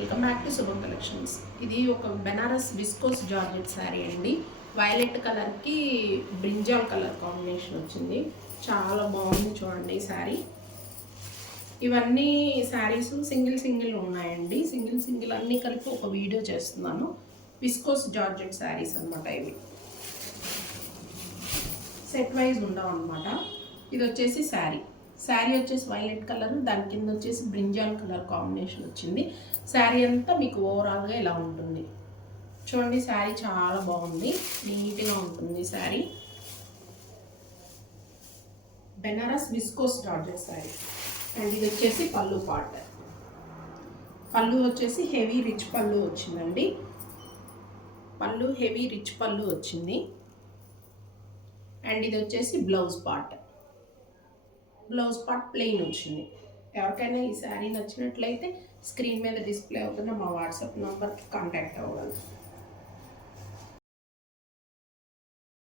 Welcome back to శుభం collections. ఇది ఒక బెనారస్ విస్కోస్ జార్జెట్ శారీ అండి. వైలెట్ కలర్కి బ్రింజాల్ కలర్ కాంబినేషన్ వచ్చింది. చాలా బాగుంది చూడండి ఈ శారీ. ఇవన్నీ శారీస్ సింగిల్ ఉన్నాయండి. సింగిల్ అన్నీ కలిపి ఒక వీడియో చేస్తున్నాను. విస్కోస్ జార్జెట్ శారీస్ అనమాట ఇవి. సెట్ వైజ్ ఉండవు అనమాట. ఇది వచ్చేసి శారీ వచ్చేసి వైలెట్ కలర్, దాని కింద వచ్చేసి బ్రింజాల్ కలర్ కాంబినేషన్ వచ్చింది. శారీ అంతా మీకు ఓవరాల్గా ఇలా ఉంటుంది చూడండి. శారీ చాలా బాగుంది, నీట్గా ఉంటుంది sari. Banaras viscose georgette sari. And ఇది వచ్చేసి పళ్ళు పార్ట్. పళ్ళు వచ్చేసి హెవీ రిచ్ పళ్ళు వచ్చిందండి. పళ్ళు హెవీ రిచ్ పళ్ళు వచ్చింది. అండ్ ఇది వచ్చేసి బ్లౌజ్ పార్ట్ ప్లెయిన్ వచ్చింది. ఎవరికైనా ఈ శారీ నచ్చినట్లయితే స్క్రీన్ మీద డిస్ప్లే అవుతున్న మా వాట్సాప్ నెంబర్కి కాంటాక్ట్ అవ్వగలరు.